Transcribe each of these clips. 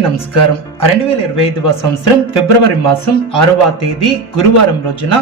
నమస్కారం. రెండు వేల ఇరవై ఐదవ సంవత్సరం ఫిబ్రవరి మాసం ఆరవ తేదీ గురువారం రోజున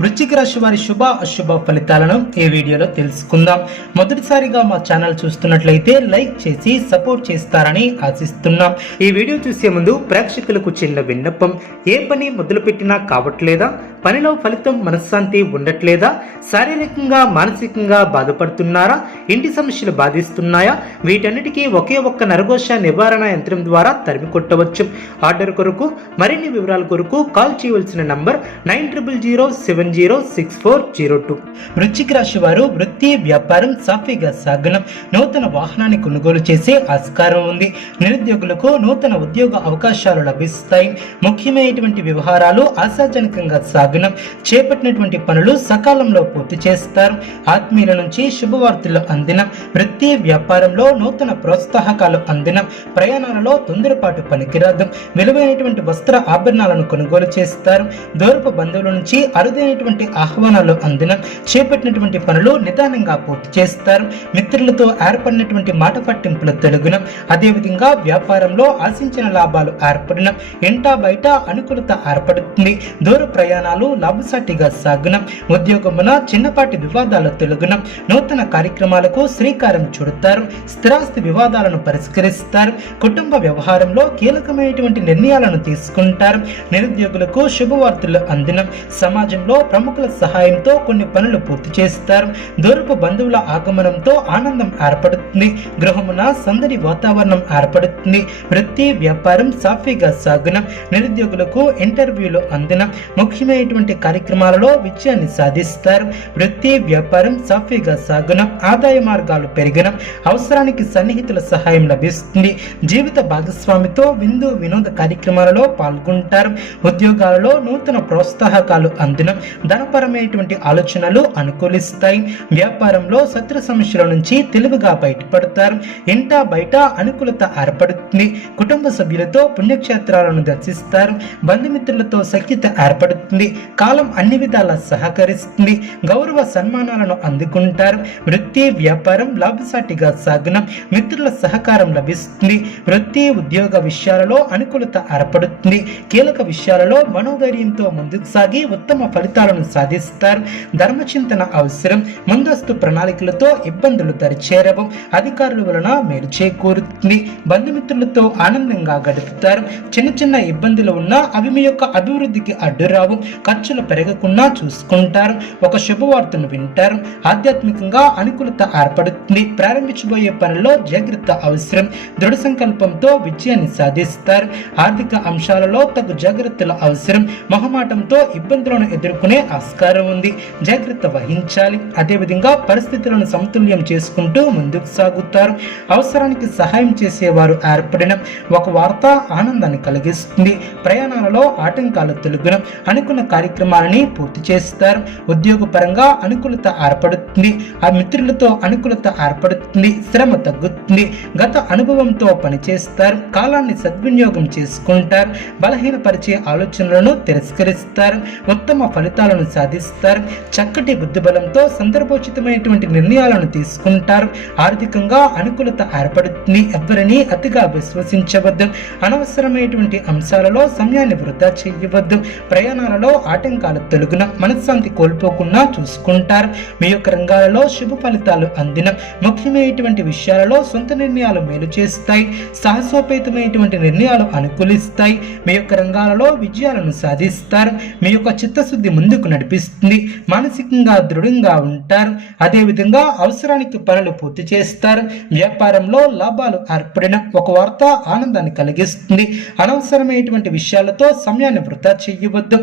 వృశ్చిక రాశి వారి శుభ అశుభ ఫలితాలను ఈ వీడియోలో తెలుసుకుందాం. మొదటిసారిగా మా ఛానల్ చూస్తున్నట్లయితే లైక్ చేసి సపోర్ట్ చేస్తారని ఆశిస్తున్నాం. ఈ వీడియో చూసే ముందు ప్రేక్షకులకు చిన్న విన్నపం. ఏ పని మొదలుపెట్టినా కావట్లేదా? పనిలో ఫలితం మనశ్శాంతి ఉండట్లేదా? శారీరకంగా మానసికంగా బాధపడుతున్నారా? ఇంటి సమస్యలు బాధిస్తున్నాయా? వీటన్నిటికీ ఒకే ఒక్క నరఘోష నివారణ యంత్రం ద్వారా తరిమి కొట్టవచ్చు. ఆర్డర్ కొరకు మరిన్ని వివరాల కొరకు కాల్ చేయవలసిన number nine triple zero seven zero six four zero two. వృశ్చిక రాశి వారు వృత్తి వ్యాపారం సాఫీగా సాగనం నూతన వాహనాన్ని కొనుగోలు చేసే ఆస్కారం ఉంది. నిరుద్యోగులకు నూతన ఉద్యోగ అవకాశాలు లభిస్తాయి. ముఖ్యమైనటువంటి వ్యవహారాలు ఆశాజనకంగా సాగనం చేపట్టినటువంటి పనులు సకాలంలో పూర్తి చేస్తారు. ఆత్మీయుల నుంచి శుభవార్తలు అందిన వృత్తి వ్యాపారంలో నూతన ప్రోత్సాహకాలు అందిన ప్రయాణాలలో తొందరపాటు పనికిరాదు. విలువైనటువంటి వస్త్ర ఆభరణాలను కొనుగోలు చేస్తారు. దూరపు బంధువుల నుంచి అరుదైనటువంటి ఆహ్వానాలు అందిన చేపట్టినటువంటి పనులు నిదానంగా పూర్తి చేస్తారు. మిత్రులతో ఏర్పడినటువంటి మాట పట్టింపులు తెలుగున. అదేవిధంగా వ్యాపారంలో ఆశించిన లాభాలు ఏర్పడిన. ఇంటా బయట అనుకూలత ఏర్పడుతుంది. దూర ప్రయాణాలు లాభసాటిగా సాగున. ఉద్యోగమున చిన్నపాటి వివాదాలు తెలుగున. నూతన కార్యక్రమాలకు శ్రీకారం చుడతారు. స్థిరాస్తి వివాదాలను పరిష్కరిస్తారు. కుటుంబ వ్యవహారంలో కీలకమైనటువంటి నిర్ణయాలను తీసుకుంటారు. నిరుద్యోగులకు శుభవార్తలు అందిన. సమాజంలో ప్రముఖుల సహాయంతో కొన్ని పనులు పూర్తి చేస్తారు. దూరపు బంధువుల ఆగమనంతో ఆనందం ఏర్పడుతుంది. గృహమున సందడి వాతావరణం ఏర్పడుతుంది. వృత్తి వ్యాపారం సాఫీగా సాగున. నిరుద్యోగులకు ఇంటర్వ్యూలు అందిన. అనేటువంటి కార్యక్రమాలలో విజయాన్ని సాధిస్తారు. వృత్తి వ్యాపారం సాఫీగా సాగునం ఆదాయ మార్గాలు పెరగడం అవసరానికి సన్నిహితుల సహాయం లభిస్తుంది. జీవిత భాగస్వామితో విందు వినోద కార్యక్రమాలలో పాల్గొంటారు. ఉద్యోగాలలో నూతన ప్రోత్సాహకాలు అందినం. ధనపరమైనటువంటి ఆలోచనలు అనుకూలిస్తాయి. వ్యాపారంలో శత్రు సమస్యల నుంచి తెలివిగా బయటపడతారు. ఇంట బయట అనుకూలత ఏర్పడుతుంది. కుటుంబ సభ్యులతో పుణ్యక్షేత్రాలను దర్శిస్తారు. బంధుమిత్రులతో సఖ్యత ఏర్పడుతుంది. కాలం అన్ని విధాలా సహకరిస్తుంది. గౌరవ సన్మానాలను అందుకుంటారు. వృత్తి వ్యాపారం లాభసాటిగా సాగున. మిత్రుల సహకారం లభిస్తుంది. వృత్తి ఉద్యోగ విషయాలలో అనుకూలత ఏర్పడుతుంది. కీలక విషయాలలో మనోధైర్యంతో ముందుకు సాగి ఉత్తమ ఫలితాలను సాధిస్తారు. ధర్మచింతన అవసరం. ముందస్తు ప్రణాళికలతో ఇబ్బందులు దరిచేరవు. అధికారుల వలన మేలు చేకూరుతుంది. బంధుమిత్రులతో ఆనందంగా గడుపుతారు. చిన్న చిన్న ఇబ్బందులు ఉన్నా అవి మీ యొక్క అభివృద్ధికి అడ్డురావు. ఖర్చులు పెరగకుండా చూసుకుంటారు. ఒక శుభవార్తను వింటారు. ఆధ్యాత్మికంగా అనుకూలత ఏర్పడుతుంది. ప్రారంభించబోయే పనిలో జాగ్రత్త అవసరం. దృఢ సంకల్పంతో విజయాన్ని సాధిస్తారు. ఆర్థిక అంశాలలో తగు జాగ్రత్తల అవసరం. మొహమాటంతో ఇబ్బందులను ఎదుర్కొనే ఆస్కారం ఉంది. జాగ్రత్త వహించాలి. అదేవిధంగా పరిస్థితులను సమతుల్యం చేసుకుంటూ ముందుకు సాగుతారు. అవసరానికి సహాయం చేసేవారు ఏర్పడిన ఒక వార్త ఆనందాన్ని కలిగిస్తుంది. ప్రయాణాలలో ఆటంకాలు తొలగిన. అనుకున్న కార్యక్రమాలని పూర్తి చేస్తారు. ఉద్యోగపరంగా అనుకూలత ఏర్పడుతుంది. ఆ మిత్రులతో అనుకూలత ఏర్పడుతుంది. శ్రమ తగ్గుతుంది. గత అనుభవంతో పనిచేస్తారు. కాలాన్ని సద్వినియోగం చేసుకుంటారు. బలహీనపరిచే ఆలోచనలను తిరస్కరిస్తారు. ఉత్తమ ఫలితాలను సాధిస్తారు. చక్కటి బుద్ధిబలంతో సందర్భోచితమైనటువంటి నిర్ణయాలను తీసుకుంటారు. ఆర్థికంగా అనుకూలత ఏర్పడుతుంది. ఎవరిని అతిగా విశ్వసించవద్దు. అనవసరమైనటువంటి అంశాలలో సమయాన్ని వృధా చేయవద్దు. ప్రయాణాలలో ఆటంకాలు తొలగిన మనశ్శాంతి కోల్పోకుండా చూసుకుంటారు. మీ యొక్క రంగాలలో శుభ ఫలితాలు అందిన ముఖ్యమైనటువంటి విషయాలలో సొంత నిర్ణయాలు మేలు చేస్తాయి. సాహసోపేతమైనటువంటి నిర్ణయాలు అనుకూలిస్తాయి. మీ యొక్క రంగాలలో విజయాలను సాధిస్తారు. మీ యొక్క చిత్తశుద్ధి ముందుకు నడిపిస్తుంది. మానసికంగా దృఢంగా ఉంటారు. అదేవిధంగా అవసరానికి పనులు పూర్తి చేస్తారు. వ్యాపారంలో లాభాలు ఏర్పడిన ఒక వార్త ఆనందాన్ని కలిగిస్తుంది. అనవసరమైనటువంటి విషయాలతో సమయాన్ని వృధా చేయవద్దు.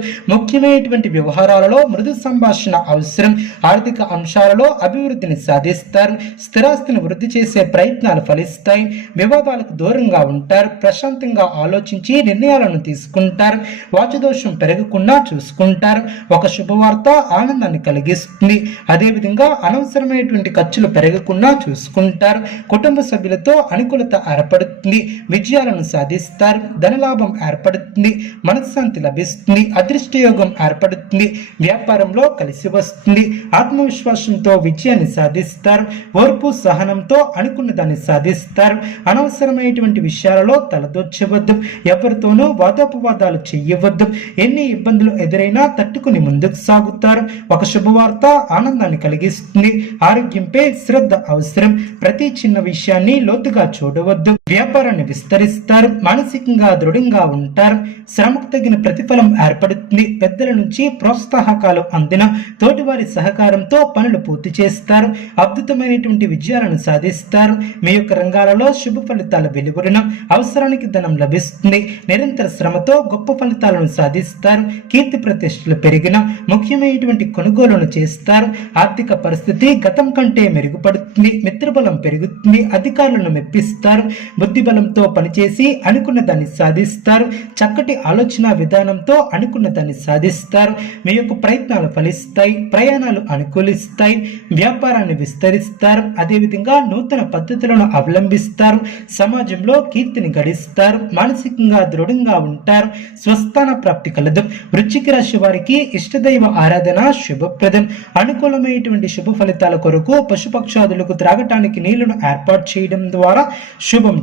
ముఖ్యమైనటువంటి వ్యవహారాలలో మృదు సంభాషణ అవసరం. ఆర్థిక అంశాలలో అభివృద్ధిని సాధిస్తారు. స్థిరాస్తిని వృద్ధి చేసే ప్రయత్నాలు ఫలిస్తాయి. వివాదాలకు దూరంగా ఉంటారు. ప్రశాంతంగా ఆలోచించి నిర్ణయాలను తీసుకుంటారు. వాచదోషం పెరగకుండా చూసుకుంటారు. ఒక శుభవార్త ఆనందాన్ని కలిగిస్తుంది. అదేవిధంగా అనవసరమైనటువంటి ఖర్చులు పెరగకుండా చూసుకుంటారు. కుటుంబ సభ్యులతో అనుకూలత ఏర్పడుతుంది. విజయాలను సాధిస్తారు. ధనలాభం ఏర్పడుతుంది. మనశ్శాంతి లభిస్తుంది. అదృష్టయోగం ఉద్యోగం ఏర్పడుతుంది వ్యాపారంలో కలిసి వస్తుంది. ఆత్మవిశ్వాసంతో విజయాన్ని సాధిస్తారు ఓర్పు సహనంతో అనుకున్న దాన్ని సాధిస్తారు. అనవసరమైనటువంటి విషయాలలో తలదొచ్చవద్దు ఎవరితోనూ వాదోపవాదాలు చేయవద్దు. ఎన్ని ఇబ్బందులు ఎదురైనా తట్టుకుని ముందుకు సాగుతారు. ఒక శుభవార్త ఆనందాన్ని కలిగిస్తుంది. ఆరోగ్యంపై శ్రద్ధ అవసరం. ప్రతి చిన్న విషయాన్ని లోతుగా చూడవద్దు. వ్యాపారాన్ని విస్తరిస్తారు మానసికంగా దృఢంగా ఉంటారు. శ్రమకు తగిన ప్రతిఫలం ఏర్పడుతుంది. పెద్దల నుంచి ప్రోత్సాహకాలు అందిన తోటివారి సహకారంతో పనులు పూర్తి చేస్తారు. అద్భుతమైనటువంటి విజయాలను సాధిస్తారు. మీ యొక్క రంగాలలో శుభ ఫలితాలు వెలువడిన అవసరానికి ధనం లభిస్తుంది. నిరంతర శ్రమతో గొప్ప ఫలితాలను సాధిస్తారు. కీర్తి ప్రతిష్టలు పెరిగిన ముఖ్యమైనటువంటి కొనుగోలును చేస్తారు. ఆర్థిక పరిస్థితి గతం కంటే మెరుగుపడుతుంది. మిత్రబలం పెరుగుతుంది. అధికారులను మెప్పిస్తారు. బుద్ధిబలంతో పనిచేసి అనుకున్న దాన్ని సాధిస్తారు. చక్కటి ఆలోచన విధానంతో అనుకున్న దాన్ని సాధిస్తారు. మీ యొక్క ప్రయత్నాలు ఫలిస్తాయి ప్రయాణాలు అనుకూలిస్తాయి వ్యాపారాన్ని విస్తరిస్తారు. అదేవిధంగా నూతన పద్ధతులను అవలంబిస్తారు. సమాజంలో కీర్తిని గడిస్తారు మానసికంగా దృఢంగా ఉంటారు. స్వస్థాన ప్రాప్తి కలదు. వృచ్చిక రాశి వారికి ఇష్టదైవ ఆరాధన శుభప్రదం. అనుకూలమైనటువంటి శుభ ఫలితాల కొరకు పశుపక్షాదులకు త్రాగటానికి నీళ్ళను ఏర్పాటు చేయడం ద్వారా శుభం